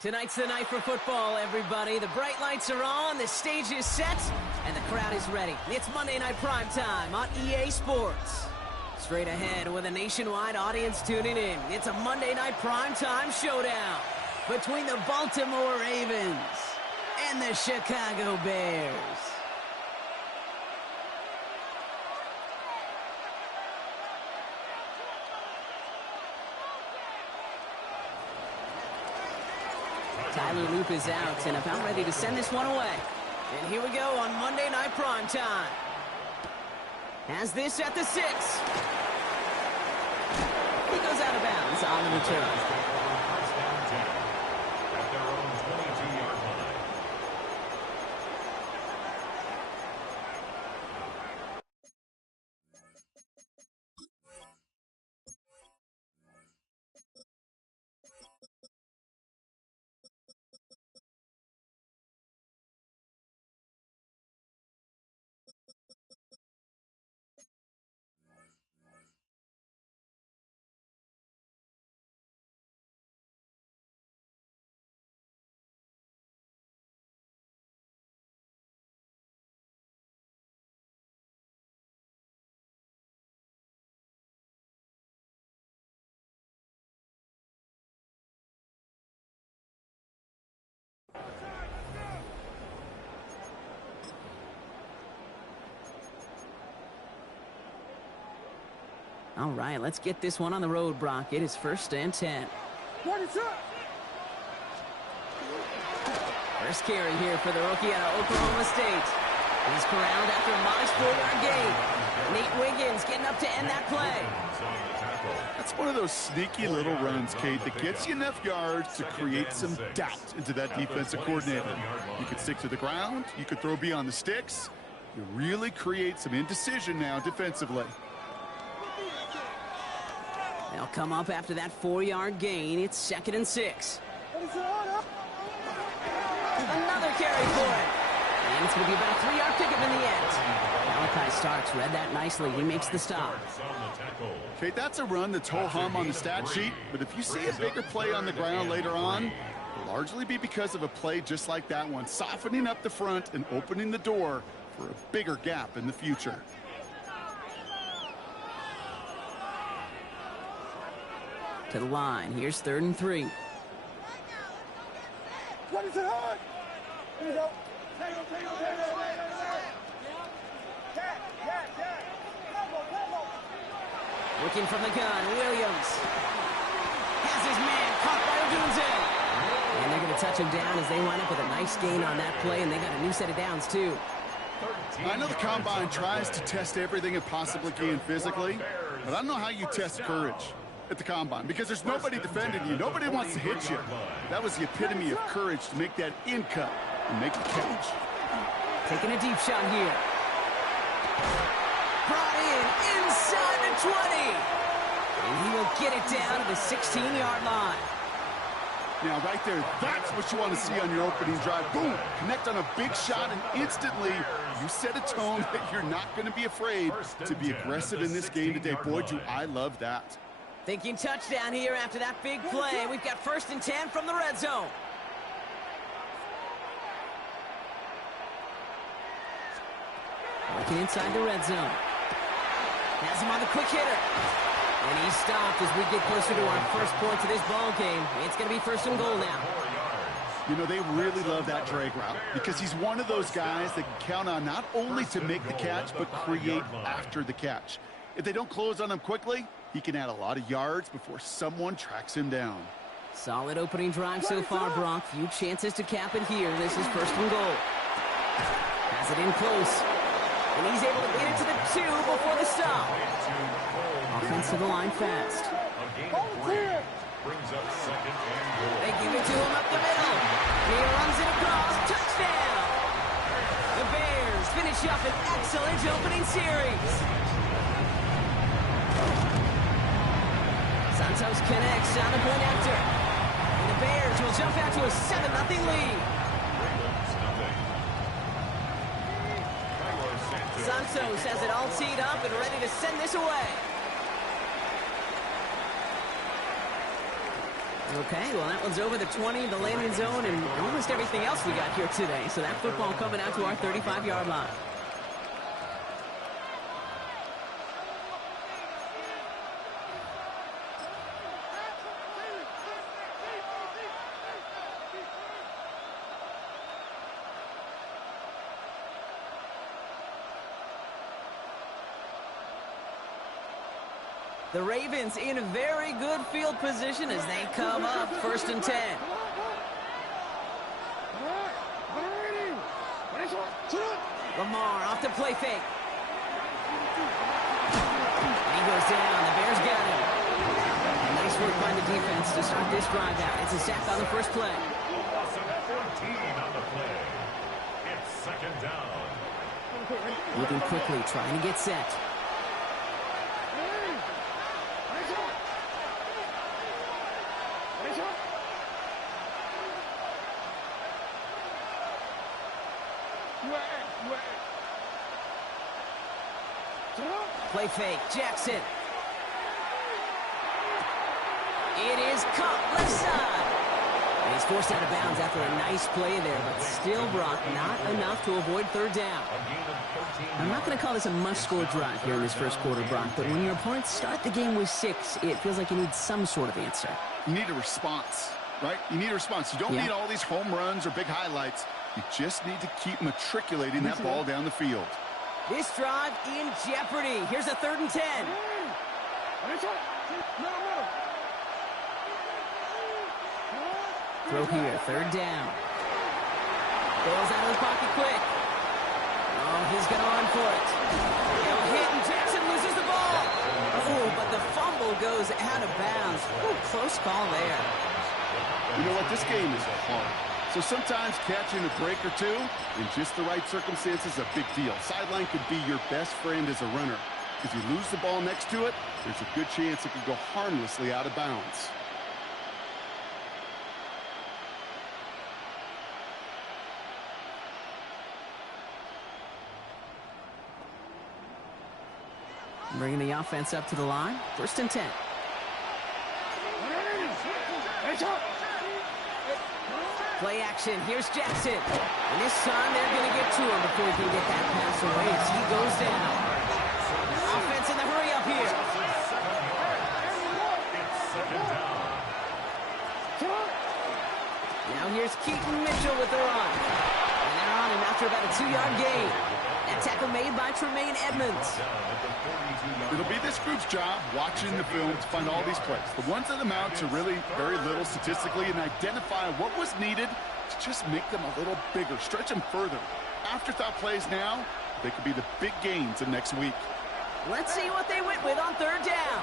Tonight's the night for football, everybody. The bright lights are on, the stage is set, and the crowd is ready. It's Monday Night Primetime on EA Sports. Straight ahead with a nationwide audience tuning in, it's a Monday Night Primetime showdown between the Baltimore Ravens and the Chicago Bears. Tyler Loop is out and about ready to send this one away. And here we go on Monday Night Primetime. Has this at the 6. He goes out of bounds on the return. At their own 22-yard line. All right, let's get this one on the road, Brock. It is 1st and 10. First carry here for the rookie out of Oklahoma State. He's corralled after a modest 4-yard gain. Nate Wiggins getting up to end that play. That's one of those sneaky little runs, Kate, that gets you enough yards to create some doubt into that defensive coordinator. You could stick to the ground. You could throw beyond the sticks. You really create some indecision now defensively. They'll come up after that 4-yard gain. It's 2nd and 6. Another carry for it. And it's going to be about a 3-yard pickup in the end. Malachi Starks read that nicely. He makes the stop. Okay, that's a run that's ho-hum on the stat sheet, but if you see a bigger play on the ground later on, it'll largely be because of a play just like that one, softening up the front and opening the door for a bigger gap in the future. To the line. Here's 3rd and 3. Looking from the gun, Williams has his man caught by Odunze. And they're going to touch him down as they wind up with a nice gain on that play, and they got a new set of downs too. I know the Combine tries to test everything it possibly can physically, but I don't know how you test courage at the Combine, because there's nobody defending you. Nobody wants to hit you. That was the epitome of courage to make that in cut and make the catch. Taking a deep shot here. Brought in inside the 20. And he will get it down to the 16-yard line. Now, right there, that's what you want to see on your opening drive. Boom! Connect on a big shot, and instantly you set a tone that you're not going to be afraid to be aggressive in this game today. Boy, do I love that. Thinking touchdown here after that big play. We've got 1st and 10 from the red zone. Working inside the red zone. Has him on the quick hitter. And he's stopped as we get closer to our first point to this ball game. It's going to be 1st and goal now. You know, they really love that drag route because he's one of those guys that can count on not only to make the catch, but create after the catch. If they don't close on him quickly, he can add a lot of yards before someone tracks him down. Solid opening drive so far, Brock. Few chances to cap it here. This is 1st and goal. Has it in close. And he's able to get it to the 2 before the stop. Offense to the line fast. Brings up 2nd and goal. They give it to him up the middle. He runs it across. Touchdown! The Bears finish up an excellent opening series. Santos connects on the point after. And the Bears will jump out to a 7-0 lead. Santos has it all teed up and ready to send this away. Okay, well, that one's over the 20, the landing zone, and almost everything else we got here today. So that football coming out to our 35-yard line. The Ravens in a very good field position as they come up 1st and 10. B'More off the play fake. He goes down. The Bears got him. And nice work by the defense to start this drive out. It's a sack on the first play. Loss of 14 on the play. It's 2nd down. Moving quickly, trying to get set. Play fake, Jackson. It is caught left side. And he's forced out of bounds after a nice play there, but still, Brock, not enough to avoid 3rd down. I'm not going to call this a must-score drive here in this first quarter, Brock, but when your opponents start the game with 6, it feels like you need some sort of answer. You need a response, right? You need a response. You don't need all these home runs or big highlights. You just need to keep matriculating that ball down the field. This drive in jeopardy. Here's a 3rd and 10. Throw here, 3rd down. Bails out of the pocket quick. Oh, he's going to run for it. He'll hit, and Jackson loses the ball. Oh, but the fumble goes out of bounds. Ooh, close call there. You know what? This game is hard. So sometimes catching a break or two in just the right circumstances is a big deal. Sideline could be your best friend as a runner. If you lose the ball next to it, there's a good chance it could go harmlessly out of bounds. Bringing the offense up to the line. 1st and 10. Play action. Here's Jackson. And this time they're going to get to him before he can get that pass away as he goes down. Offense in the hurry up here. Now here's Keaton Mitchell with the run. And they're on him after about a 2-yard gain. That tackle made by Tremaine Edmonds. It'll be this group's job watching the film to find all these plays. The ones that amount to really very little statistically and identify what was needed to just make them a little bigger, stretch them further. Afterthought plays now, they could be the big gains of next week. Let's see what they went with on 3rd down.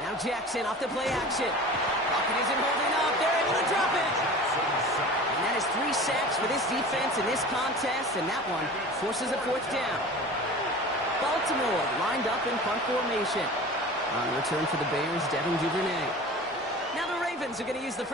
Now Jackson off the play action. Pocket isn't holding up. They're able to drop it. And that is 3 sacks for this defense in this contest, and that one forces a 4th down. Baltimore lined up in punt formation. On return for the Bears, Devin Duvernay. Now the Ravens are going to use the...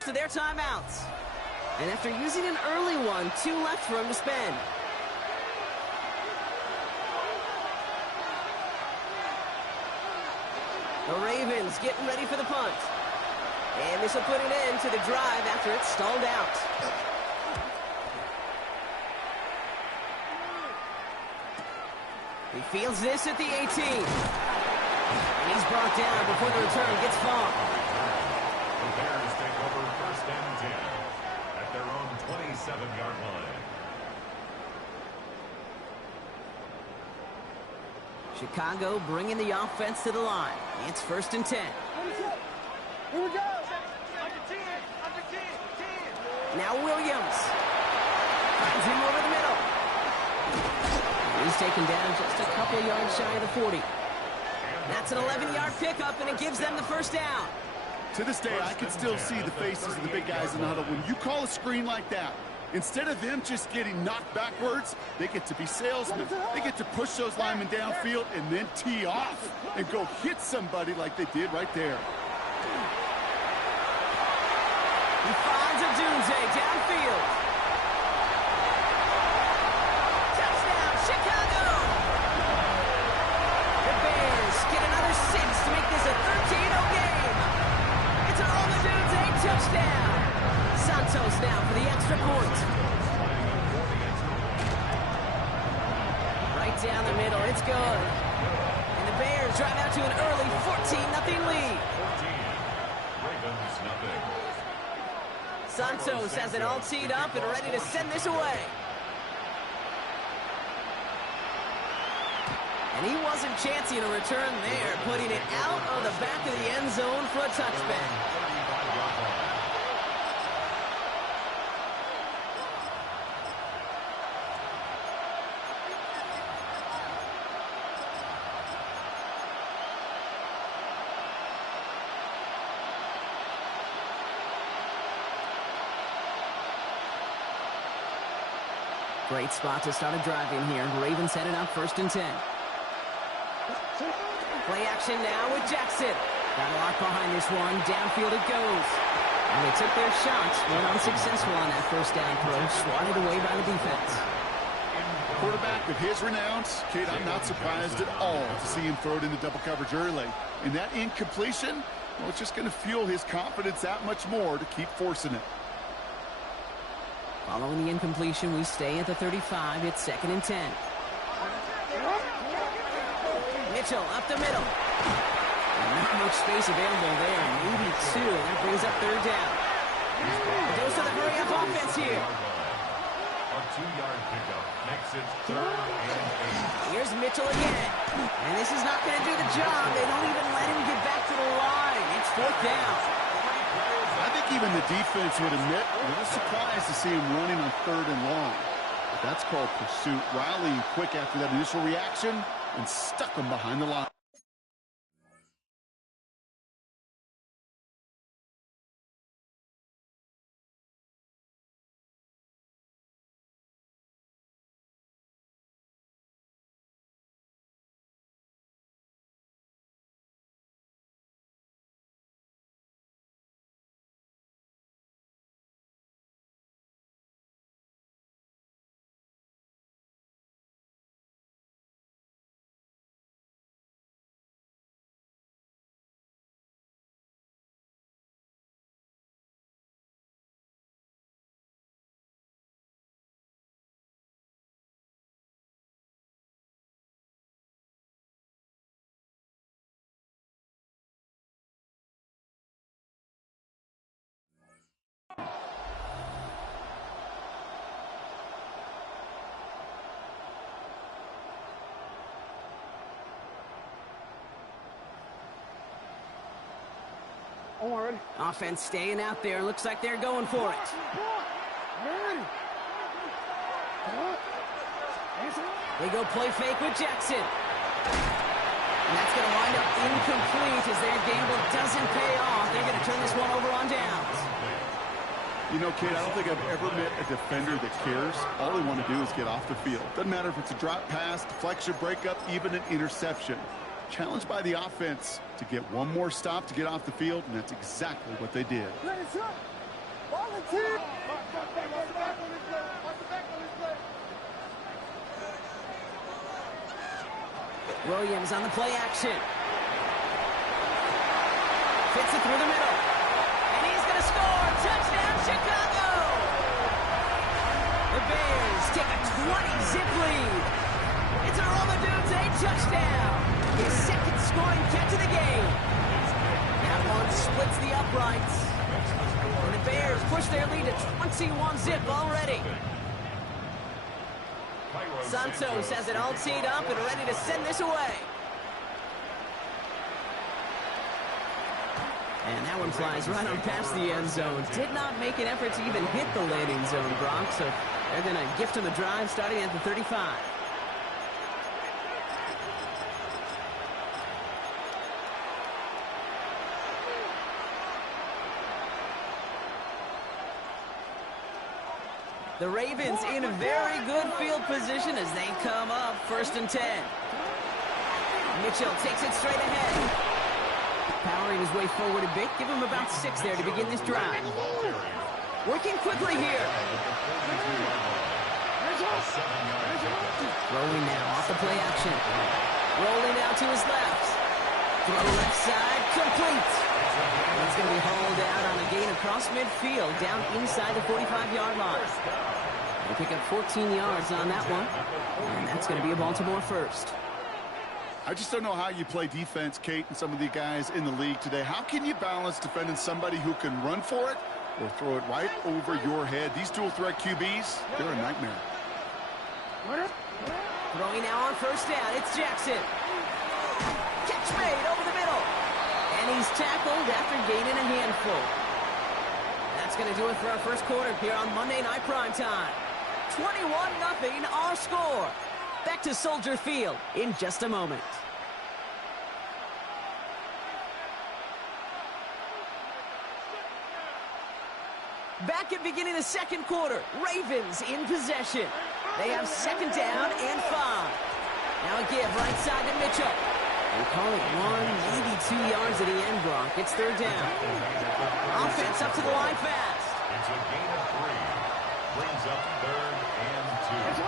to their timeouts. And after using an early one, 2 left for him to spend. The Ravens getting ready for the punt. And this will put an end to the drive after it's stalled out. He fields this at the 18. And he's brought down before the return gets far. The Bears take over 1st and 10 at their own 27-yard line. Chicago bringing the offense to the line. It's 1st and 10. Here we go. Now Williams finds him over the middle. He's taken down just a couple yards shy of the 40. That's an 11-yard pickup, and it gives them the 1st down. To this day, I can still see the faces of the big guys in the huddle. When you call a screen like that, instead of them just getting knocked backwards, they get to be salesmen. They get to push those linemen downfield and then tee off and go hit somebody like they did right there. He finds a Dunze downfield. Touchdown, Chicago! The Bears get another 6 to make this a 13-0 game. It's a Roma Dunze touchdown. Santos now for the extra point. Right down the middle, it's good. And the Bears drive out to an early 14-0 lead. Ravens nothing. Santos has it all teed up and ready to send this away. And he wasn't chancing a return there, putting it out of the back of the end zone for a touchback. Great spot to start a drive in here. Ravens headed up 1st and 10. Play action now with Jackson. Got a lot behind this one. Downfield it goes. And they took their shots. Went unsuccessful on that 1st down throw. Swatted away by the defense. Quarterback of his renowns, kid, I'm not surprised at all to see him throw it into double coverage early. And that incompletion, well, it's just going to fuel his confidence that much more to keep forcing it. Following the incompletion, we stay at the 35. It's 2nd and 10. Mitchell up the middle. Not much space available there. Maybe 2. That brings up 3rd down. Goes to the hurry-up offense here. A 2-yard pickup makes it 3rd and 8. Here's Mitchell again. And this is not going to do the job. They don't even let him get back to the line. It's 4th down. I think even the defense would admit a little surprised to see him running on 3rd and long. But that's called pursuit. Rallying quick after that initial reaction and stuck him behind the line. Offense staying out there. Looks like they're going for it. They go play fake with Jackson. And that's going to wind up incomplete as their gamble doesn't pay off. They're going to turn this one over on downs. You know, kid, I don't think I've ever met a defender that cares. All they want to do is get off the field. Doesn't matter if it's a drop pass, deflection, breakup, even an interception. Challenged by the offense to get one more stop to get off the field, and that's exactly what they did. Williams on the play action. Fits it through the middle. And he's going to score. Touchdown, Chicago! The Bears take a 20-zip lead. It's a Roma Dunze touchdown. His second scoring catch of the game. That one splits the uprights. And the Bears push their lead to 21-zip already. Santos has it all teed up and ready to send this away. And that one flies right on past the end zone. Did not make an effort to even hit the landing zone, Brock. So they're going to gift him a drive starting at the 35. The Ravens in a very good field position as they come up 1st and 10. Mitchell takes it straight ahead. Powering his way forward a bit. Give him about 6 there to begin this drive. Working quickly here. Rolling now off the play action. Rolling out to his left. Throw left side, complete. He's going to be hauled out on a gain across midfield, down inside the 45-yard line. They pick up 14 yards on that one, and that's going to be a Baltimore first. I just don't know how you play defense, Kate, and some of the guys in the league today. How can you balance defending somebody who can run for it or throw it right over your head? These dual-threat QBs, they're a nightmare. Throwing now on 1st down, it's Jackson. Catch made over the middle. And he's tackled after gaining a handful. That's going to do it for our first quarter here on Monday Night Primetime. 21-0 our score. Back to Soldier Field in just a moment. Back at beginning the second quarter. Ravens in possession. They have 2nd down and 5. Now a give right side to Mitchell. They call it 1, maybe 2 yards at the end, Brock. It's 3rd down. Offense up to the line fast. It's a gain of 3. Brings up 3rd and 2.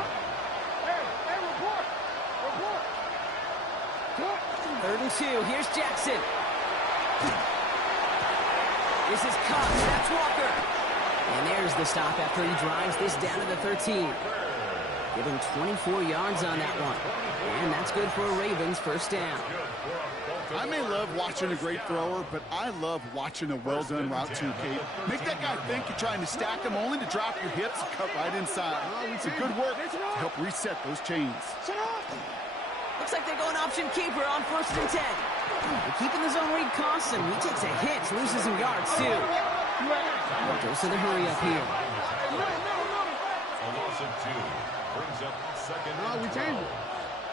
Report. 3rd and 2. Here's Jackson. This is Cox. That's Walker. And there's the stop after he drives this down to the 13. Give him 24 yards on that one. And that's good for a Ravens 1st down. I may love watching a great thrower, but I love watching a well-done route too, Kate. Make that guy think you're trying to stack him only to drop your hips and cut right inside. It's a good work to help reset those chains. Looks like they're going option keeper on 1st and 10. They're keeping the zone read constant. He takes a hit, loses some yards too. Goes to the hurry up here. A loss of 2. Brings up 2nd and 12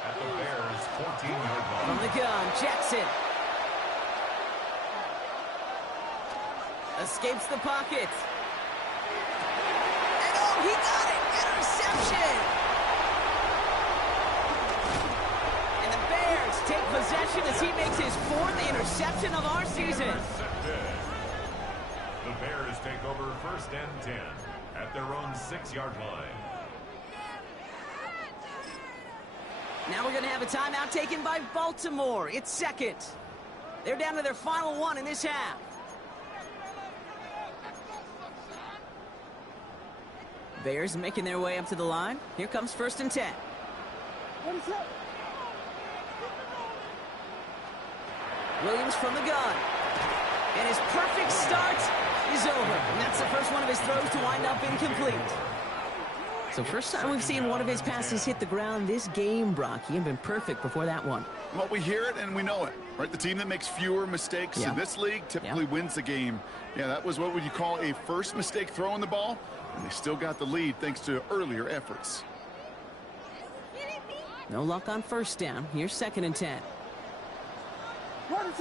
at the Bears' 14-yard line. From the gun, Jackson. Escapes the pocket. And oh, he got it! Interception! And the Bears take possession as he makes his 4th interception of our season. The Bears take over 1st and 10 at their own 6-yard line. Now we're going to have a timeout taken by Baltimore. It's 2nd. They're down to their final 1 in this half. Bears making their way up to the line. Here comes 1st and 10. Williams from the gun. And his perfect start is over. And that's the first one of his throws to wind up incomplete. So first time we've seen one of his passes hit the ground this game, Brock. He had been perfect before that one. Well, we hear it and we know it, right? The team that makes fewer mistakes in this league typically wins the game. Yeah, that was what would you call a first mistake throwing the ball, and they still got the lead thanks to earlier efforts. No luck on 1st down. Here's 2nd and 10. Out of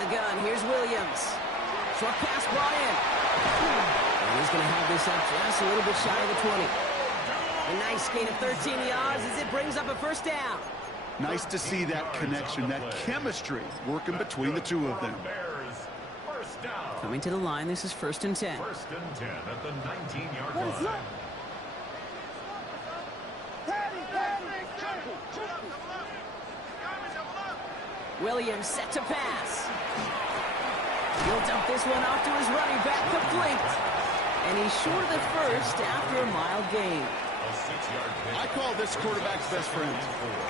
the gun, here's Williams. Short pass brought in. And he's going to have this up just a little bit shy of the 20. A nice gain of 13 yards as it brings up a 1st down. Nice to see that connection, that chemistry working between the two of them. Coming to the line, this is 1st and 10. 1st and 10 at the 19-yard line. Williams set to pass. He'll dump this one off to his running back, complete. And he's short of the 1st after a mild gain. A I call this quarterback's best friend.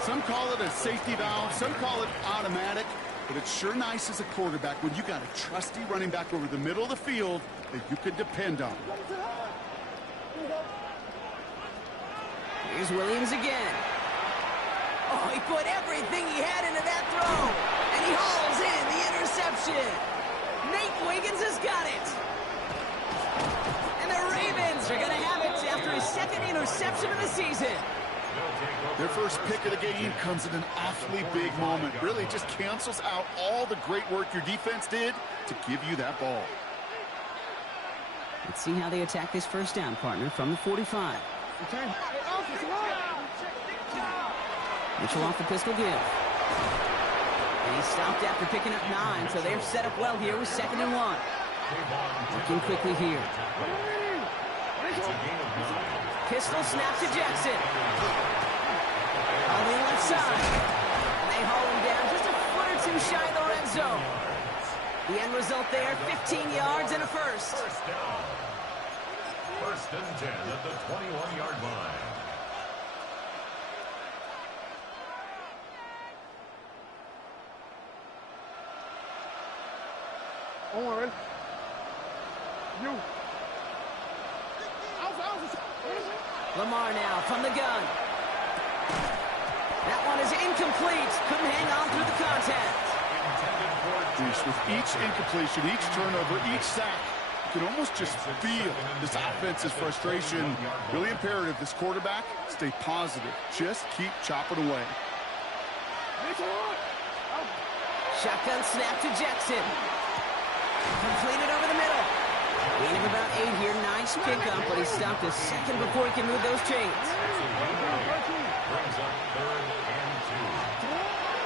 Some call it a safety valve, some call it automatic, but it's sure nice as a quarterback when you got a trusty running back over the middle of the field that you can depend on. Here's Williams again. Oh, he put everything he had into that throw, and he hauls in the interception. Nate Wiggins has got it. And the Ravens are going to have it after his second interception of the season. Their first pick of the game comes at an awfully big moment. Really just cancels out all the great work your defense did to give you that ball. Let's see how they attack this first down, partner, from the 45. Mitchell off the pistol give. And he stopped after picking up 9, so they're set up well here with 2nd and 1. Looking quickly here. Pistol snap to Jackson. On the left side. And they haul him down just a foot or two shy of the red zone. The end result there, 15 yards and a first. First and 10 at the 21-yard line. Owen. You. Lamar now from the gun. That one is incomplete. Couldn't hang on through the contact. With each incompletion, each turnover, each sack, you can almost just feel this offense's frustration. Really imperative, this quarterback, stay positive. Just keep chopping away. Shotgun snap to Jackson. Completed over the middle. Gain of about 8 here. Nice pickup, but he stopped a second before he can move those chains.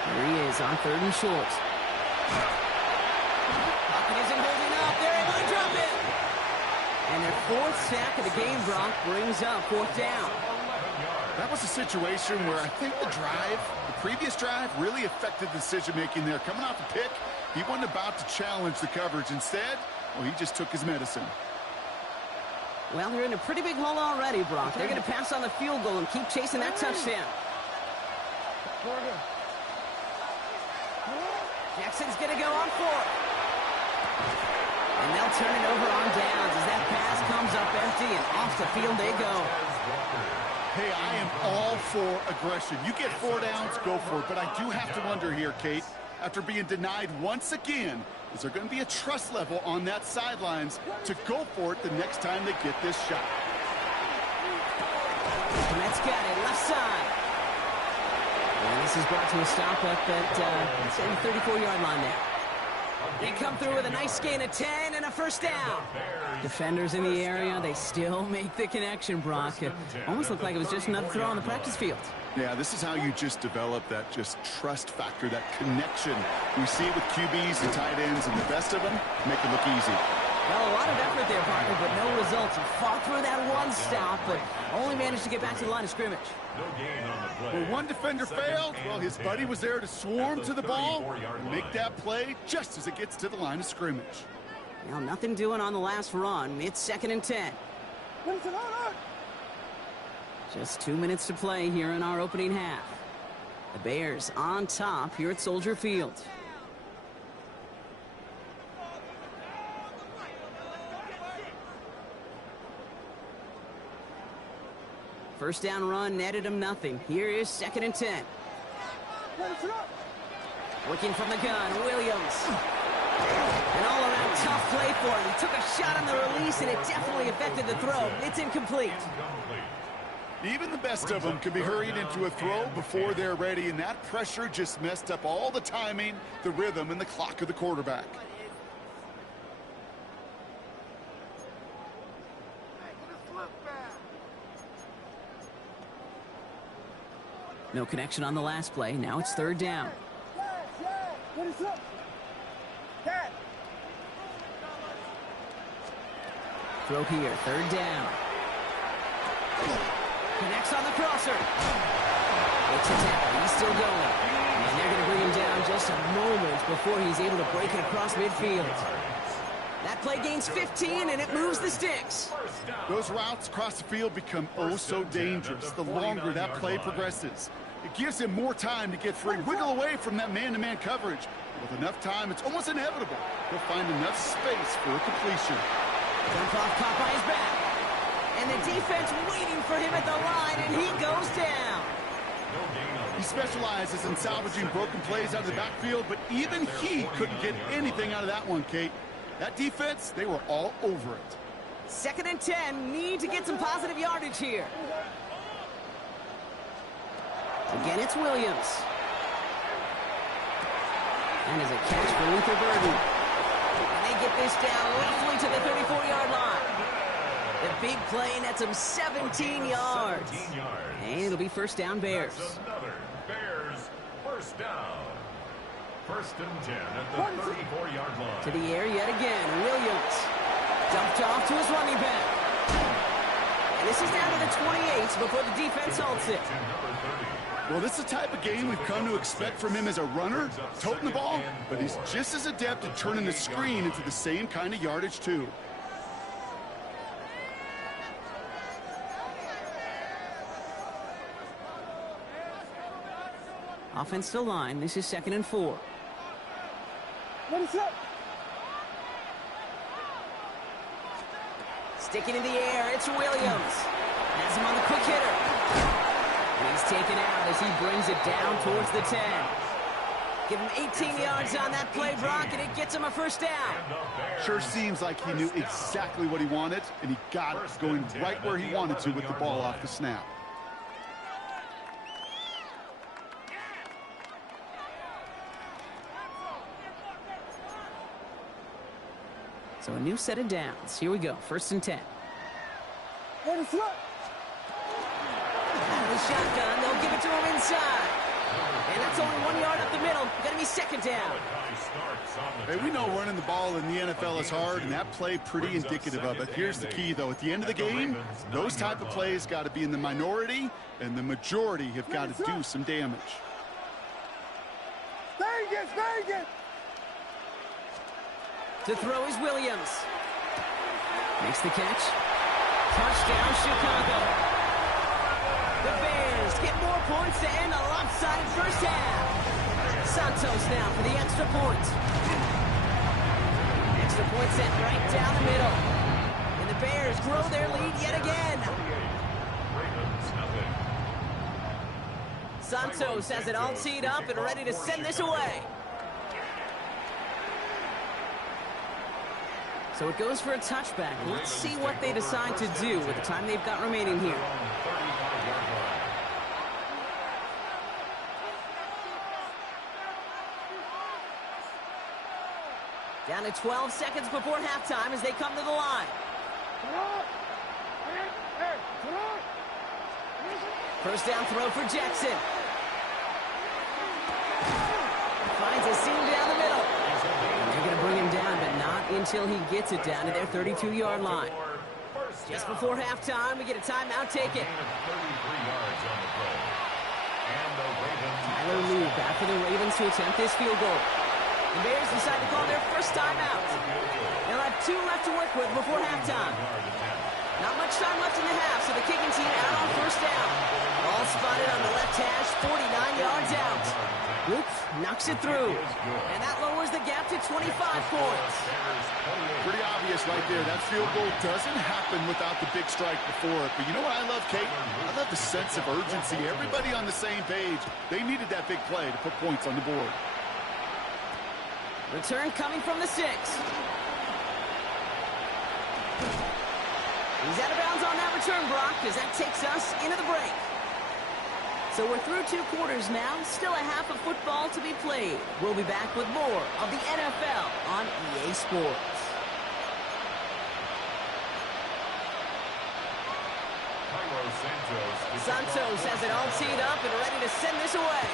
There he is on 3rd and short. Pocket isn't holding up. They're able to drop it. And their 4th sack of the game, Brock, brings up 4th down. That was a situation where I think the previous drive, really affected decision-making there. Coming off the pick, he wasn't about to challenge the coverage. Instead, well, he just took his medicine. Well, they're in a pretty big hole already, Brock. They're going to pass on the field goal and keep chasing that touchdown. Jackson's going to go on 4th. And they'll turn it over on downs as that pass comes up empty, and off the field they go. Hey, I am all for aggression. You get 4 downs, go for it. But I do have to wonder here, Kate, after being denied once again, is there going to be a trust level on that sidelines to go for it the next time they get this shot? Met's got it, left side. And this is brought to a stop up at the 34-yard line there. They come through with a nice gain of 10 and a first down. Defenders in the area, they still make the connection, Brock. It almost looked like it was just another throw on the practice field. Yeah, this is how you just develop that just trust factor, that connection. We see it with QBs and tight ends, and the best of them make it look easy. Well, a lot of effort there, partner, but no results. He fought through that one stop, but only managed to get back to the line of scrimmage. No gain on the play. When one defender failed, well, his buddy was there to swarm to the ball and make that play just as it gets to the line of scrimmage. Now, nothing doing on the last run. It's 2nd and 10. Just 2 minutes to play here in our opening half. The Bears on top here at Soldier Field. First down run netted him nothing. Here is 2nd and 10. Working from the gun, Williams. An all-around tough play for him. He took a shot on the release, and it definitely affected the throw. It's incomplete. Even the best of them can be hurried into a throw before they're ready, and that pressure just messed up all the timing, the rhythm, and the clock of the quarterback. No connection on the last play. Now it's 3rd down. Throw here, 3rd down. Connects on the crosser. It's a tackle. He's still going. And they're going to bring him down just a moment before he's able to break it across midfield. That play gains 15, and it moves the sticks. Those routes across the field become oh so dangerous the longer that play progresses. It gives him more time to get free, wiggle away from that man-to-man coverage. With enough time, it's almost inevitable he'll find enough space for a completion. Dump off caught by his back. And the defense waiting for him at the line, and he goes down. He specializes in salvaging broken plays out of the backfield, but even he couldn't get anything out of that one, Kate. That defense, they were all over it. 2nd and 10, need to get some positive yardage here. Again, it's Williams. And as a catch for Luther Burden. And they get this down roughly to the 34-yard line. The big play nets him 17 yards. And it'll be first down Bears. Another Bears first down. 1st and 10 at the 34-yard line. To the air yet again. Williams dumped off to his running back. And this is down to the 28 before the defense halts it. Well, this is the type of game we've come to expect from him as a runner, toting the ball, but he's just as adept at turning the screen into the same kind of yardage, too. Offensive line, this is 2nd and 4. What is up? Sticking in the air, it's Williams. Has him on the quick hitter. He's taken out as he brings it down towards the 10. Give him 18 yards on that play, Brock, and it gets him a first down. Sure seems like he knew exactly what he wanted, and he got it going right where he wanted to with the ball off the snap. So a new set of downs. Here we go, 1st and 10. What is up? Out of the shotgun, they'll give it to him inside. And that's only 1 yard up the middle. Gonna be 2nd down. Hey, we know running the ball in the NFL is hard, and that play pretty indicative of it. Here's the key, though. At the end of the game, those type of plays got to be in the minority, and the majority have got to do some damage. Vegas! To throw is Williams. Makes the catch. Touchdown, Chicago. The Bears get more points to end a lopsided first half. Santos now for the extra point. Extra point sent right down the middle. And the Bears grow their lead yet again. Santos has it all teed up and ready to send this away. So it goes for a touchback. Let's see what they decide to do with the time they've got remaining here. Down to 12 seconds before halftime as they come to the line. First down throw for Jackson. Finds a seam down the middle. They're going to bring him down, but not until he gets it down to their 32-yard line. Just before halftime, we get a timeout taken. Tyler Lue back for the Ravens to attempt this field goal. The Bears decide to call their first timeout. They'll have 2 left to work with before halftime. Not much time left in the half, so the kicking team out on first down. All spotted on the left hash, 49 yards out. Oops, knocks it through. And that lowers the gap to 25 points. Pretty obvious right there. That field goal doesn't happen without the big strike before it. But you know what I love, Kate? I love the sense of urgency. Everybody on the same page. They needed that big play to put points on the board. Return coming from the 6. He's out of bounds on that return, Brock, as that takes us into the break. So we're through 2 quarters now. Still a half of football to be played. We'll be back with more of the NFL on EA Sports. Santos has it all teed up and ready to send this away.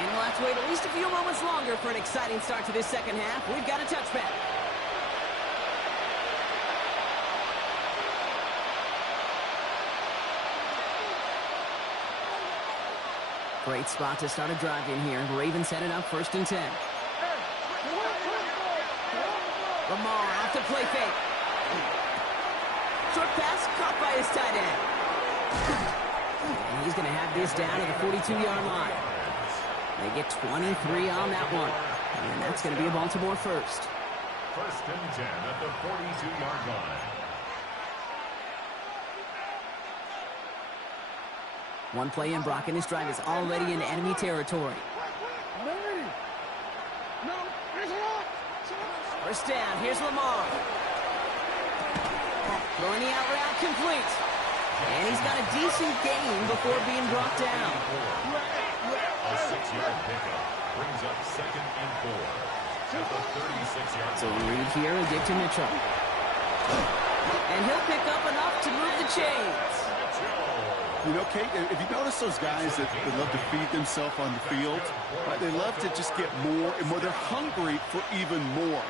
And we'll have to wait at least a few moments longer for an exciting start to this second half. We've got a touchback. Great spot to start a drive in here. Ravens headed up 1st and 10. Lamar off the play fake. Short pass caught by his tight end. And he's going to have this down to the 42-yard line. They get 23 on that one. And that's going to be a Baltimore first. First and 10 at the 42-yard line. One play in, Brock, and his drive is already in enemy territory. First down, here's Lamar. Throwing the out route complete. And he's got a decent gain before being brought down. A 6-yard pickup brings up 2nd and 4 at the 36-yard line. So read here and give to Mitchell. And he'll pick up enough to move the chains. You know, Kate, if you notice those guys that love to feed themselves on the field, right, they love to just get more and more. They're hungry for even more.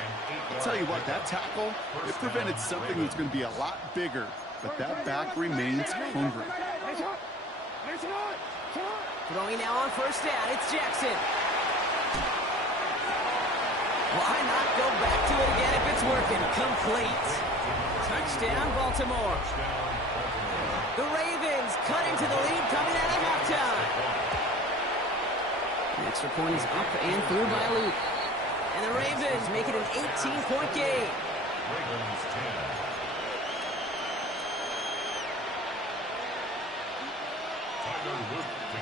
I'll tell you what, that tackle, it prevented something that's going to be a lot bigger, but that back remains hungry. Throwing now on first down, it's Jackson. Why not go back to it again if it's working? Complete. Touchdown, Baltimore. The Ravens cutting to the lead coming out of halftime. The extra point is up and through by Luke. And the Ravens make it an 18-point game. Ravens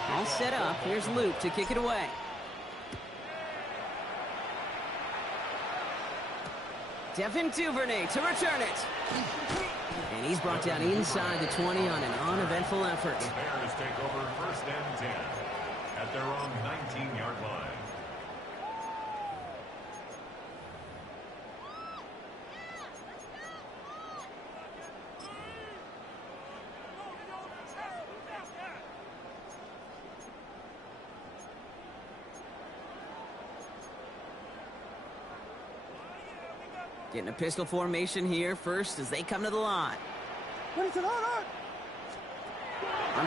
10. All set up. Here's Luke to kick it away. Devin Duvernay to return it. And he's brought down inside the 20 on an uneventful effort. The Bears take over first and 10 at their own 19-yard line. Getting a pistol formation here first as they come to the line. On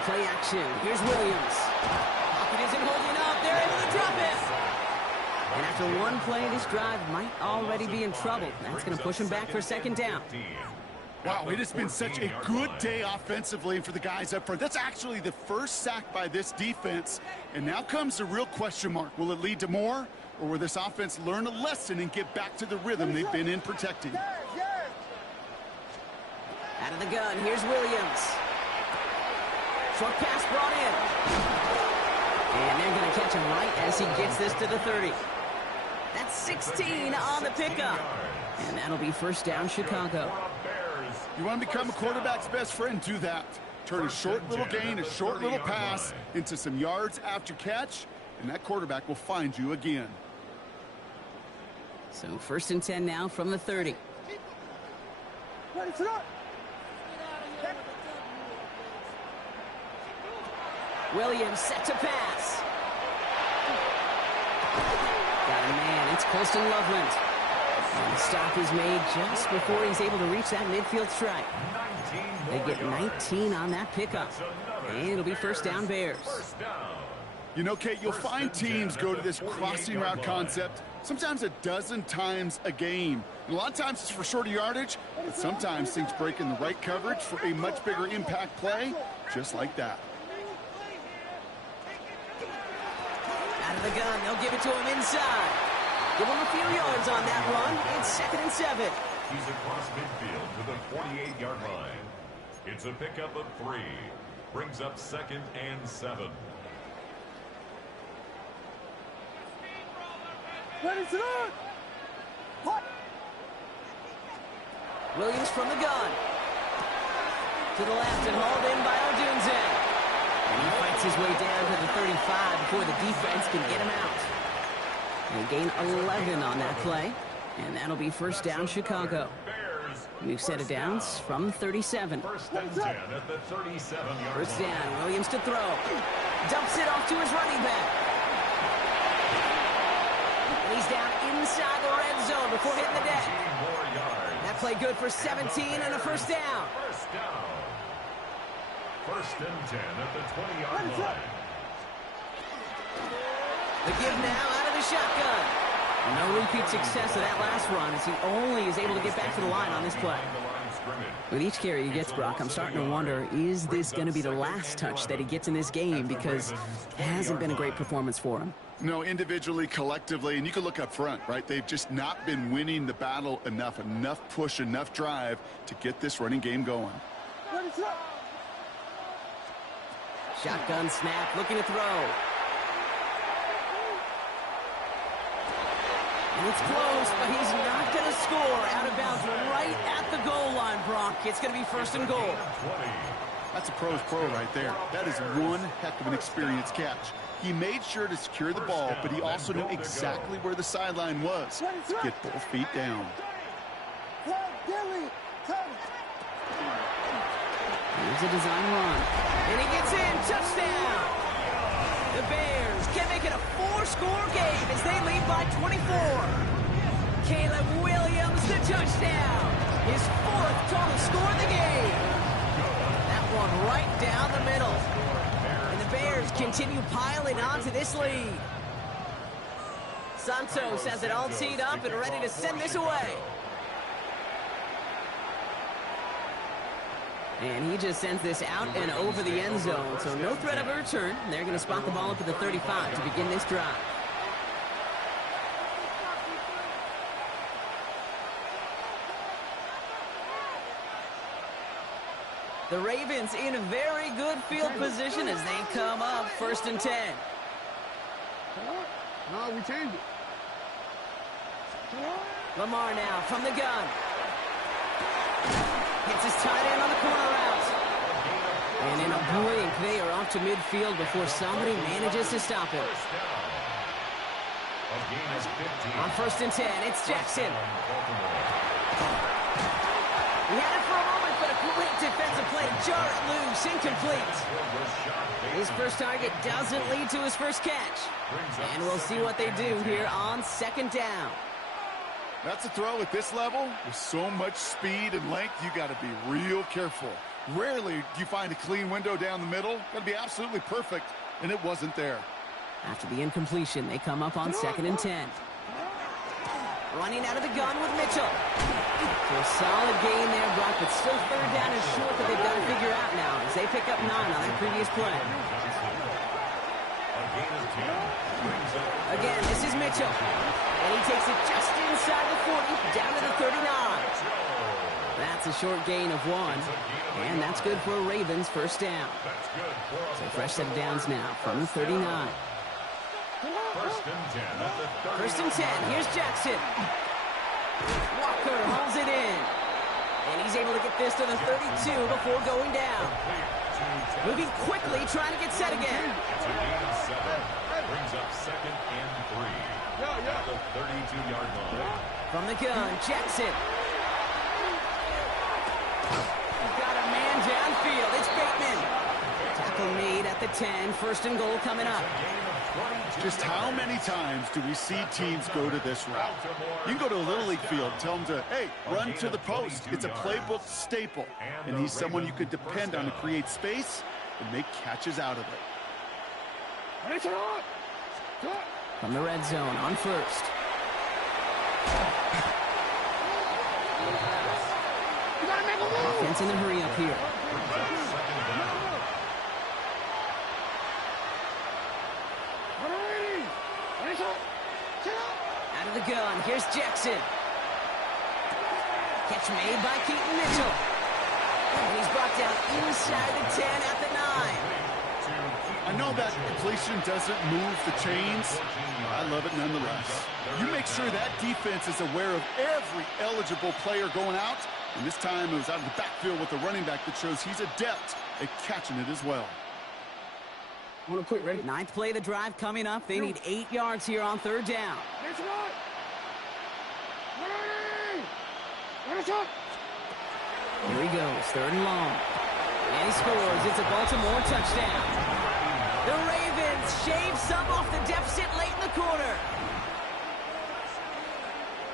play action, here's Williams. Pocket isn't holding up. They're able to drop it. And after one play, this drive might already be in trouble. That's going to push him back for second down. Wow, it has been such a good day offensively for the guys up front. That's actually the first sack by this defense. And now comes the real question mark. Will it lead to more? Or will this offense learn a lesson and get back to the rhythm they've been in protecting? Out of the gun, here's Williams. Short pass brought in. And they're going to catch him right as he gets this to the 30. That's 16 on the pickup. And that'll be first down, Chicago. You want to become a quarterback's best friend? Do that. Turn a short little gain, a short little pass into some yards after catch, and that quarterback will find you again. So first and 10 now from the 30. Williams set to pass. Got a man. It's Colston Loveland. And the stop is made just before he's able to reach that midfield strike. They get 19 on that pickup. And it'll be first down Bears. You know, Kate, you'll find teams go to this crossing route concept sometimes a dozen times a game. And a lot of times it's for shorter yardage, but sometimes things break in the right coverage for a much bigger impact play, just like that. Out of the gun, they'll give it to him inside. Give him a few yards on that run. It's 2nd and 7. He's across midfield to the 48-yard line. It's a pickup of 3. Brings up 2nd and 7. Williams from the gun. To the left and hauled in by Odunze. And he fights his way down to the 35 before the defense can get him out. They gain 11 on that play. And that'll be first down Chicago. New set of downs from 37. First and 10 at the 37-yard First line. down, Williams to throw. Dumps it off to his running back. And he's down inside the red zone before hitting the deck. That play good for 17 and a first down. First down. First and 10 at the 20-yard line. The give now out of the shotgun. No repeat success of that last run as he only is able to get back to the line on this play. With each carry he gets, Brock, I'm starting to wonder, is this going to be the last touch that he gets in this game? Because it hasn't been a great performance for him. No, individually, collectively, and you can look up front, right? They've just not been winning the battle enough push, enough drive to get this running game going. Shotgun snap, looking to throw. And it's close, but he's not going to score. Out of bounds right at the goal line, Brock. It's going to be 1st and goal. That's a pro's pro right there. That is one heck of an experienced catch. He made sure to secure the ball, but he also knew exactly where the sideline was. Get both feet down. Here's a design run. And he gets in. Touchdown! The Bears can make it a 4-score game as they lead by 24. Caleb Williams, the touchdown. His 4th total score of the game. That one right down the middle. And the Bears continue piling on to this lead. Santos has it all teed up and ready to send this away. And he just sends this out and over the end zone. So no threat of a return. They're going to spot the ball up at the 35 to begin this drive. The Ravens in very good field position as they come up 1st and 10. No, we changed it. Lamar now from the gun. Hits his tight end on the corner route. And in a blink, they are off to midfield before somebody manages to stop him. On 1st and 10, it's Jackson. He had it for a moment, but a great defensive play to jar it loose, incomplete. His first target doesn't lead to his first catch. And we'll see what they do here on 2nd down. That's a throw at this level. With so much speed and length, you got to be real careful. Rarely do you find a clean window down the middle. Got to be absolutely perfect, and it wasn't there. After the incompletion, they come up on 2nd and 10. Running out of the gun with Mitchell. So a solid gain there, Brock, but still 3rd down and short that they've got to figure out now as they pick up 9 on that previous play. Again, this is Mitchell. And he takes it just inside the 40, down to the 39. That's a short gain of 1. And that's good for a Ravens 1st down. So fresh set of downs now from the 39. 1st and 10. Here's Jackson. Walker holds it in. And he's able to get this to the 32 before going down. Moving quickly, trying to get set again. Brings up 2nd and 3. At the 32-yard line. From the gun, Jackson. Got a man downfield. It's Bateman. Tackle made at the 10. 1st and goal coming up. Just how many times do we see teams go to this route? You can go to a Little League field, tell them to, hey, run to the post. It's a playbook staple. And he's someone you could depend on to create space and make catches out of it. From the red zone on 1st. Offense in the hurry up here. Out of the gun, here's Jackson. Catch made by Keaton Mitchell. And he's brought down inside the 10 at the 9. I know that completion doesn't move the chains. I love it nonetheless. You make sure that defense is aware of every eligible player going out. And this time it was out of the backfield with the running back that shows he's adept at catching it as well. I want to quit, ready? 9th play of the drive coming up. They need 8 yards here on 3rd down. Here he goes, 3rd and long. And he scores. It's a Baltimore touchdown. The Ravens shave some off the deficit late in the quarter.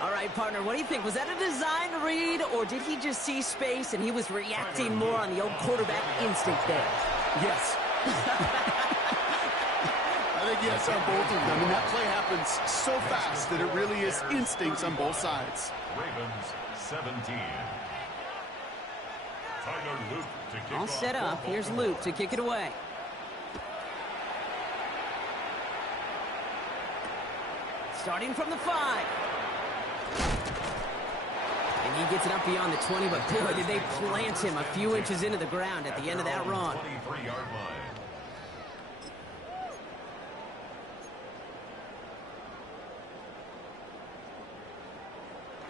All right, partner, what do you think? Was that a design read, or did he just see space and he was reacting more on the old quarterback instinct there? Yes. I think yes on both of them, and that play happened happens so fast that it really is instincts on both sides. Ravens 17. Tyler Luke to kick All off set up. for Here's Baltimore. Luke to kick it away. Starting from the 5. And he gets it up beyond the 20, but boy, did they plant him a few inches into the ground at the end of that run. 23-yard line.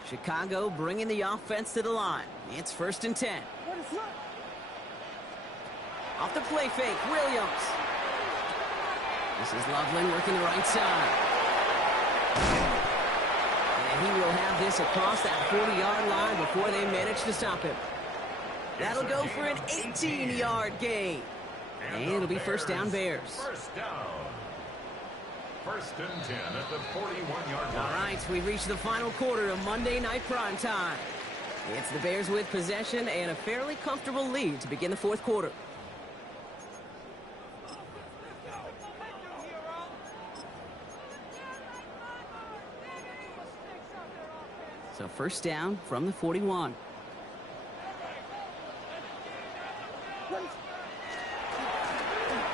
Chicago bringing the offense to the line. It's 1st and 10. Off the play fake, Williams. This is Loveland working the right side. And he will have this across that 40-yard line before they manage to stop him. That'll go for an 18-yard gain. And it'll be 1st down Bears. First down. 1st and 10 at the 41-yard line. All right, we've reached the final quarter of Monday Night Primetime. It's the Bears with possession and a fairly comfortable lead to begin the 4th quarter. So 1st down from the 41.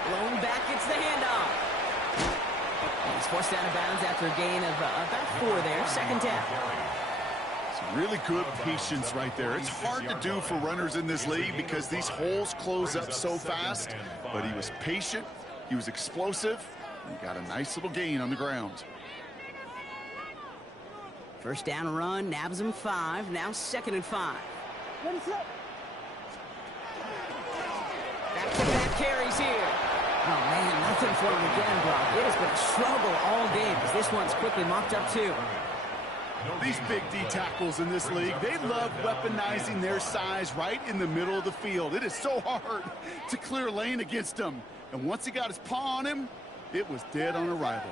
Blown back, gets the handoff. He's forced out of bounds after a gain of about 4 there. 2nd down. Some really good patience right there. It's hard to do for runners in this league because these holes close up so fast. But he was patient, he was explosive, and he got a nice little gain on the ground. 1st down run, nabs him 5. Now 2nd and 5. Back-to-back carries here. Oh, man, nothing for him again, Brock. It has been a struggle all game as this one's quickly mocked up, too. These big D tackles in this league, they love weaponizing their size right in the middle of the field. It is so hard to clear lane against them. And once he got his paw on him, it was dead on arrival.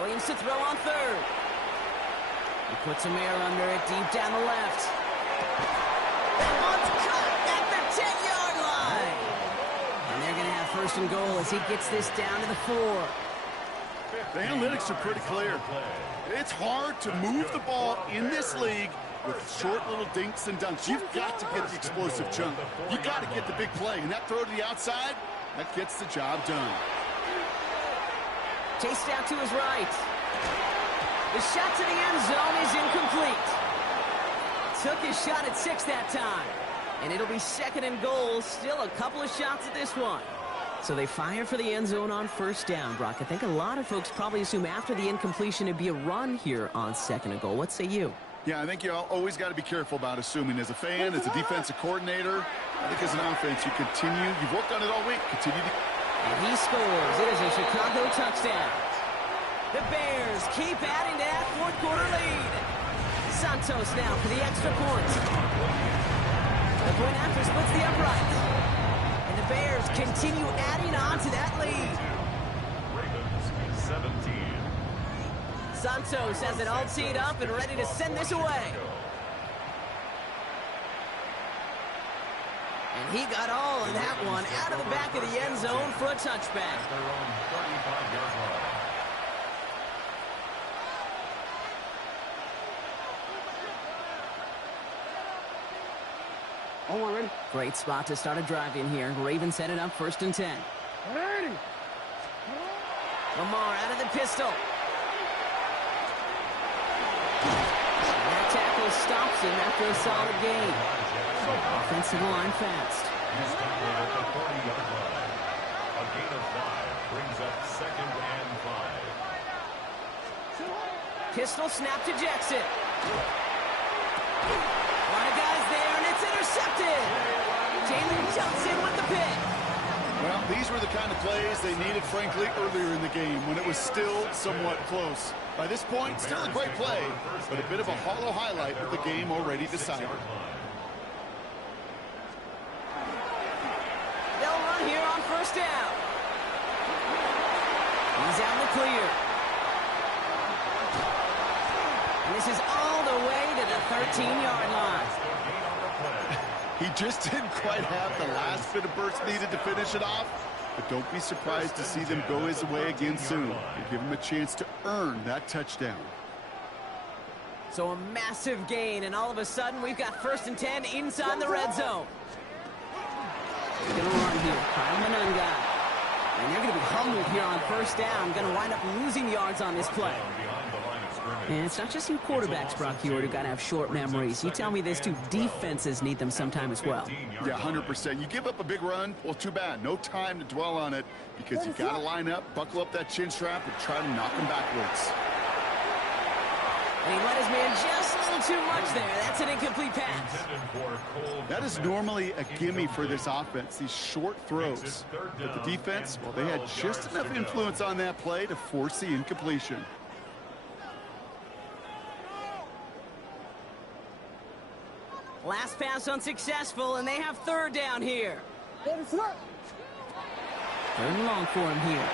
Williams to throw on 3rd. He puts some air under it deep down the left. That one's cut at the 10-yard line. And they're going to have 1st and goal as he gets this down to the 4. The analytics are pretty clear. It's hard to move the ball in this league with short little dinks and dunks. You've got to get the explosive chunk. You got to get the big play. And that throw to the outside, that gets the job done. Chased out to his right. The shot to the end zone is incomplete. Took his shot at 6 that time. And it'll be 2nd and goal. Still a couple of shots at this one. So they fire for the end zone on 1st down, Brock. I think a lot of folks probably assume after the incompletion it'd be a run here on 2nd and goal. What say you? Yeah, I think you always got to be careful about assuming. As a fan, as a defensive coordinator, I think as an offense, you continue. You've worked on it all week. Continue to... And he scores. It is a Chicago touchdown. The Bears keep adding to that 4th quarter lead. Santos now for the extra point. The point after splits the upright. And the Bears continue adding on to that lead. Ravens 17. Santos has it all teed up and ready to send this away. And he got all of that one out of the back of the end zone for a touchback. Their own 35-yard line. Oh, I'm ready. Great spot to start a drive in here. Ravens headed up 1st and 10. Ready. Lamar out of the pistol. And that tackle stops him after a solid gain. Offense to the line fast. He's stopped at the 40-yard line. A gain of 5 brings up 2nd and 5. Pistol snap to Jackson. A lot of guys there, and it's intercepted. Jalen jumps in with the pick. Well, these were the kind of plays they needed, frankly, earlier in the game when it was still somewhat close. By this point, still a great play, but a bit of a hollow highlight with the game already decided. They'll run here on 1st down. He's out in the clear. And this is all the way to the 13-yard line. He just didn't quite have the last bit of burst needed to finish it off. but don't be surprised to see them go his way again soon. And give him a chance to earn that touchdown. So a massive gain, and all of a sudden we've got 1st and 10 inside the red zone. They're going to run here. Kyle Manun guy. And they're going to be humbled here on 1st down. Going to wind up losing yards on this play. And it's not just your quarterbacks, Brock Hewitt, who got to have short memories. You tell me these two defenses need them sometime as well. Yeah, 100%. You give up a big run, well, too bad. No time to dwell on it because you got to line up, buckle up that chin strap, and try to knock them backwards. And he let his man just a little too much there. That's an incomplete pass. That is normally a gimme for this offense, these short throws. But the defense, well, they had just enough influence on that play to force the incompletion. Last pass unsuccessful, and they have 3rd down here. 3rd and long for him here.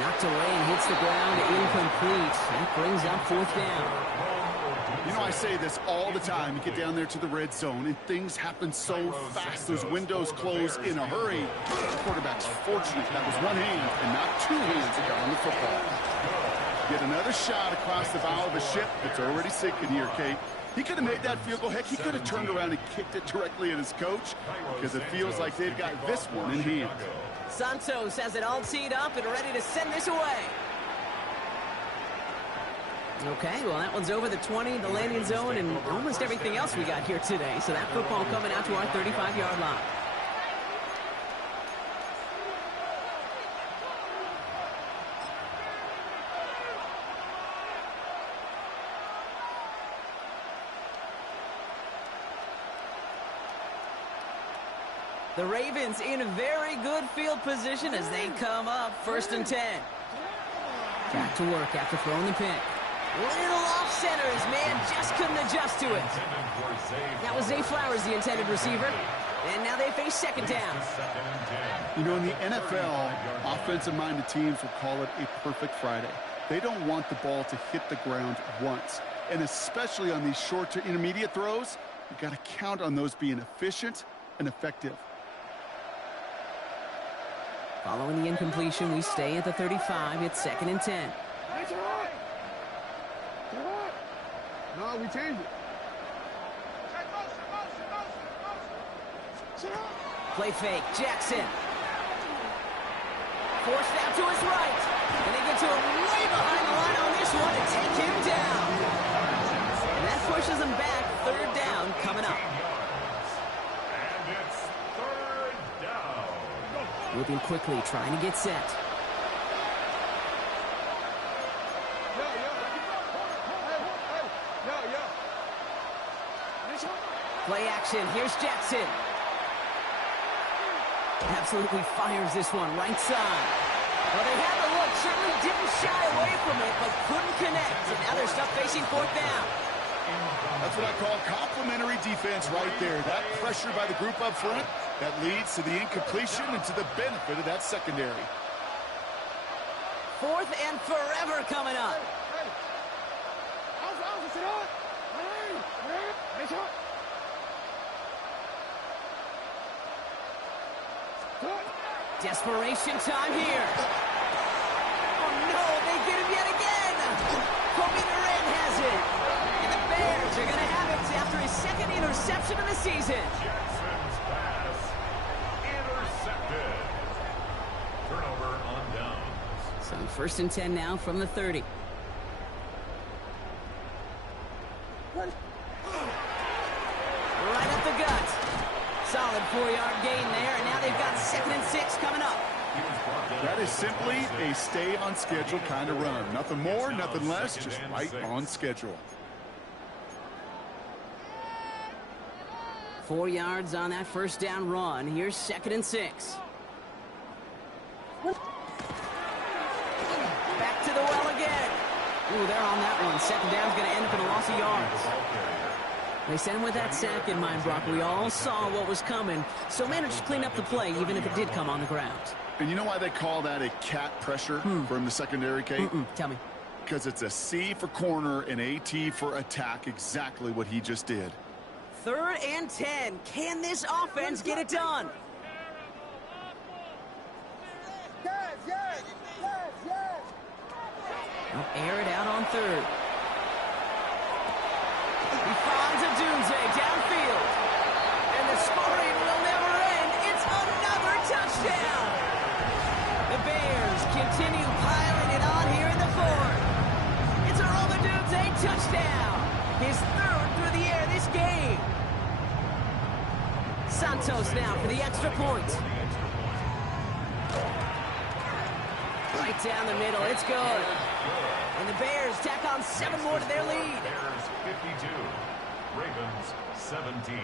Knocked away and hits the ground, incomplete. That brings up 4th down. You know, I say this all the time. You get down there to the red zone, and things happen so fast. Those windows close in a hurry. The quarterback's fortunate that was one hand and not 2 hands that got on the football. Get another shot across the bow of a ship that's already sinking here, Kate. He could have made that field goal. Heck, he could have turned around and kicked it directly at his coach because it feels like they've got this one in hand. Santos has it all teed up and ready to send this away. Okay, well, that one's over the 20, the landing zone, and almost everything else we got here today. So that football coming out to our 35-yard line. The Ravens in very good field position as they come up 1st and 10. Back to work after throwing the pick. Little off center. His man just couldn't adjust to it. That was Zay Flowers, the intended receiver. And now they face 2nd down. You know, in the NFL, offensive-minded teams will call it a perfect Friday. They don't want the ball to hit the ground once. And especially on these short to intermediate throws, you've got to count on those being efficient and effective. Following the incompletion, we stay at the 35. It's 2nd and 10. No, we changed it. Play fake. Jackson. Forced out to his right. And they get to him way behind the line on this one to take him down. And that pushes him back. 3rd down coming up. Moving quickly, trying to get set. Play action. Here's Jackson. Absolutely fires this one right side. Well, they had the look. Certainly didn't shy away from it, but couldn't connect. And now they're stuck facing 4th down. That's what I call complimentary defense right there. That pressure by the group up front, that leads to the incompletion and to the benefit of that secondary. 4th and forever coming up. Desperation time here. Oh, no, they get him yet again. Kobe Durant has it. And the Bears are going to have it after his 2nd interception of the season. Jackson's pass intercepted. Turnover on downs. So 1st and 10 now from the 30. Right up the gut. Solid 4-yard gain there, and now they've got 2nd and 6 coming up. That is simply a stay on schedule kind of run. Nothing more, nothing less, just right on schedule. 4 yards on that 1st down run. Here's 2nd and 6. Back to the well again. Ooh, they're on that one. 2nd down's going to end up in a loss of yards. They sent him with that sack in mind, Brock. We all saw what was coming, so managed to clean up the play, even if it did come on the ground. And you know why they call that a cat pressure from the secondary, Kate? Tell me. Because it's a C for corner and a T for attack, exactly what he just did. 3rd and 10. Can this offense get it done? They'll air it out on third. He finds a doomsday downfield. And the scoring will never end. It's another touchdown. The Bears continue piling it on here in the fourth. It's a Roman Doomsday touchdown. His third through the air this game. Santos now for the extra point. Right down the middle. It's good. And the Bears tack on 7 more to their lead. Bears 52, Ravens 17.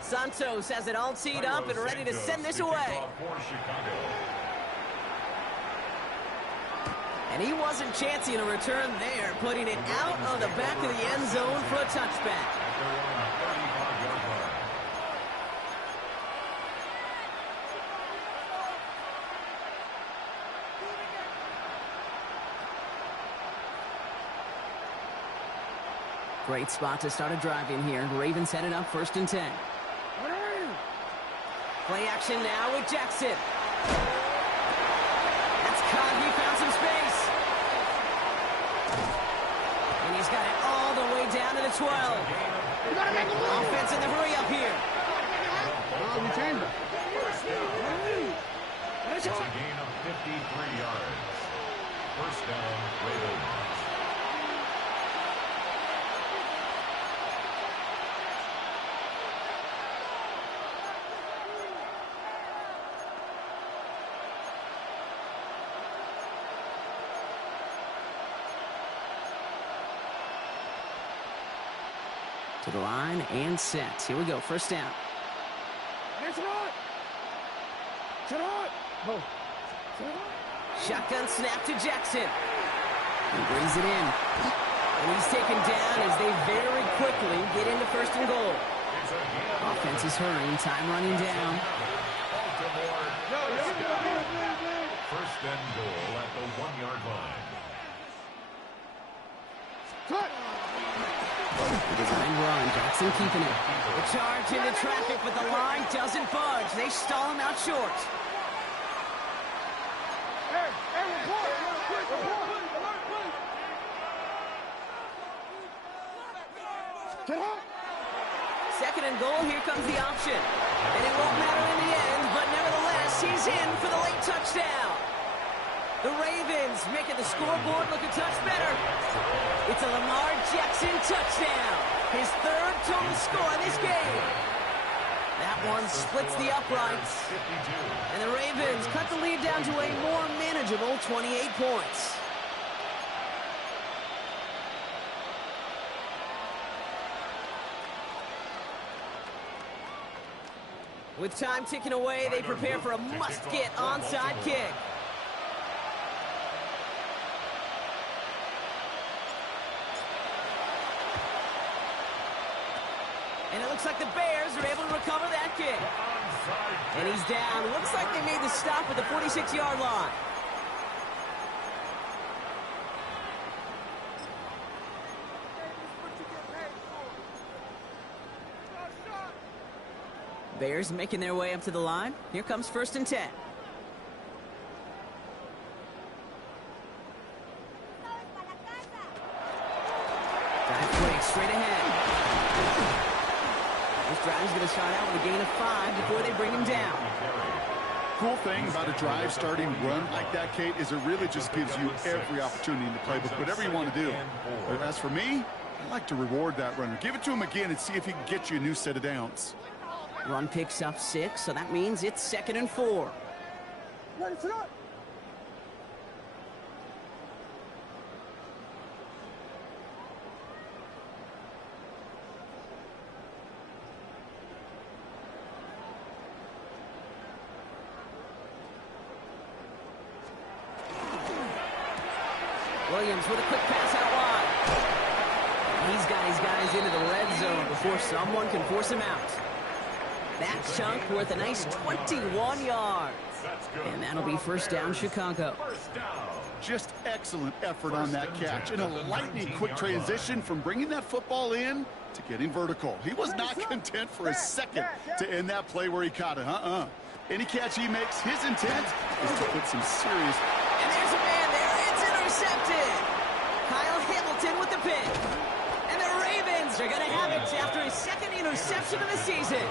Santos has it all teed up and ready to send this away. And he wasn't chancing a return there, putting it out on the back of the end zone for a touchback. Great spot to start a drive in here. Ravens headed up 1st and 10. Play action now with Jackson. That's caught. He found some space. And he's got it all the way down to the 12. Offense in the hurry up here. We changed it. It's a gain of 53 yards. First down, Ravens. To the line and set. Here we go. First down. Shotgun snap to Jackson. He brings it in. And he's taken down as they very quickly get into 1st and goal. Offense is hurrying. Time running down. First and goal at the 1-yard line. Design run. Jackson keeping it. The charge into traffic, but the line doesn't budge. They stall him out short. Second and goal. Here comes the option. And it won't matter in the end, but nevertheless, he's in for the late touchdown. The Ravens making the scoreboard look a touch better. It's a Lamar Jackson touchdown. His 3rd total score in this game. That one splits the uprights. And the Ravens cut the lead down to a more manageable 28 points. With time ticking away, they prepare for a must-get onside kick. And it looks like the Bears are able to recover that kick. And he's down. Looks like they made the stop at the 46-yard line. Bears making their way up to the line. Here comes 1st and 10. Dive quick, straight ahead. This drive is going to start out with a gain of 5 before they bring him down. Cool thing about a drive starting run like that, Kate, is it really just gives you every opportunity in the playbook, whatever you want to do. But as for me, I like to reward that runner. Give it to him again and see if he can get you a new set of downs. Run picks up 6, so that means it's 2nd and 4. Williams with a quick pass out wide. He's got his guys into the red zone before someone can force him out. That chunk worth a nice 21 yards. And that'll be 1st down, Chicago. Just excellent effort on that catch. And a lightning quick transition from bringing that football in to getting vertical. He was not content for a second to end that play where he caught it. Any catch he makes, his intent is to put some serious... And there's a man there. It's intercepted. have it after his second interception of the season.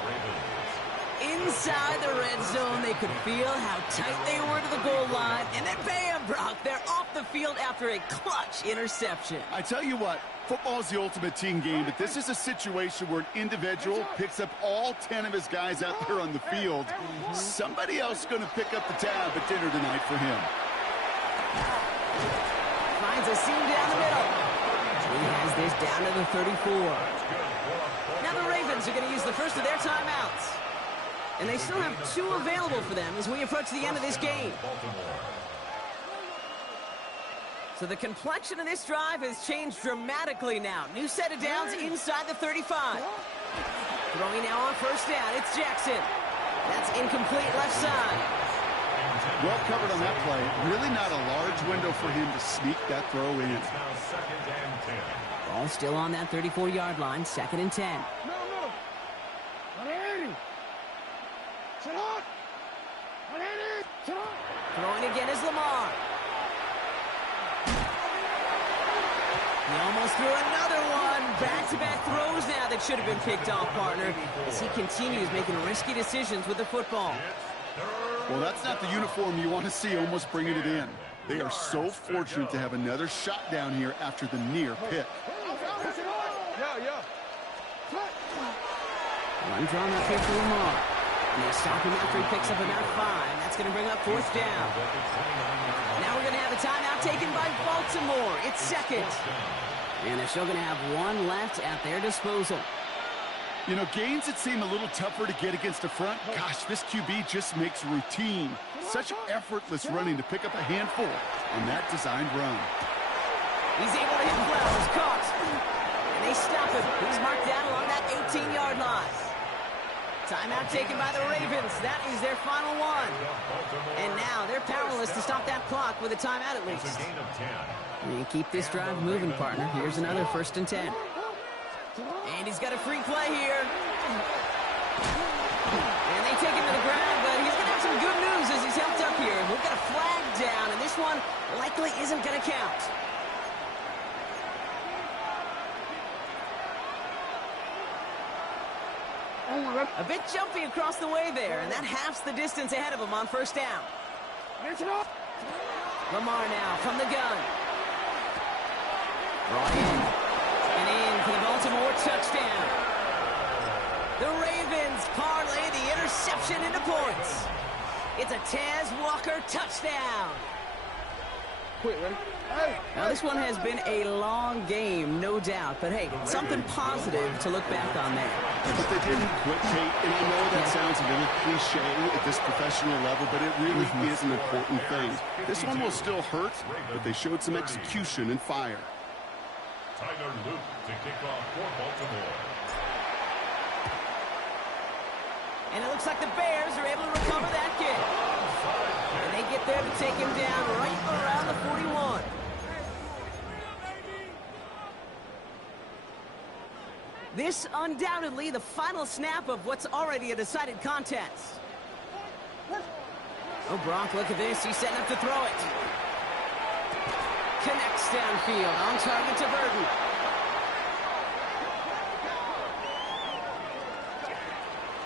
Inside the red zone, they could feel how tight they were to the goal line. And then bam, Brock, they're off the field after a clutch interception. I tell you what, football is the ultimate team game, but this is a situation where an individual picks up all 10 of his guys out there on the field. Somebody else is going to pick up the tab at dinner tonight for him. Finds a seam down the middle. He has this down to the 34. Now the Ravens are going to use the first of their timeouts. And they still have 2 available for them as we approach the end of this game. So the complexion of this drive has changed dramatically now. New set of downs inside the 35. Throwing now on first down, it's Jackson. That's incomplete left side. Well covered on that play. Really not a large window for him to sneak that throw in. Ball still on that 34-yard line, 2nd and 10. Throwing again is Lamar. He almost threw another one. Back-to-back throws now that should have been picked off, partner, as he continues making risky decisions with the football. Well, that's not the uniform you want to see almost bringing it in. They are so fortunate to have another shot down here after the near pick. Run drawn up here for Lamar. And they stop him after he picks up about 5. That's going to bring up 4th down. Now we're going to have a timeout taken by Baltimore. It's 2nd. And they're still going to have 1 left at their disposal. You know, gains that seem a little tougher to get against the front. Gosh, this QB just makes routine. Such effortless running to pick up a handful on that designed run. He's able to hit Flowers. Caught. And they stop him. He's marked down along that 18-yard line. Timeout taken by the Ravens. That is their final one. And now they're powerless to stop that clock with a timeout at least. You keep this drive moving, partner. Here's another 1st and 10. And he's got a free play here. And they take him to the ground, but he's going to have some good news as he's helped up here. We've got a flag down, and this one likely isn't going to count. A bit jumpy across the way there, and that halves the distance ahead of him on first down. Lamar now from the gun. Brought in. And in for the Baltimore touchdown. The Ravens parlay the interception into points. It's a Taz Walker touchdown. Now, this one has been a long game, no doubt. But, hey, something positive to look back on there. But they didn't quit, Kate. And I know that sounds a little cliche at this professional level, but it really is an important thing. This one will still hurt, but they showed some execution and fire. Tyler Luke to kick off for Baltimore. And it looks like the Bears are able to recover that kick. And they get there to take him down right around the 41. This undoubtedly the final snap of what's already a decided contest. Oh, Brock, look at this. He's setting up to throw it. Connects downfield, on target to Burton.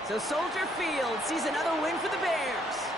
So Soldier Field sees another win for the Bears.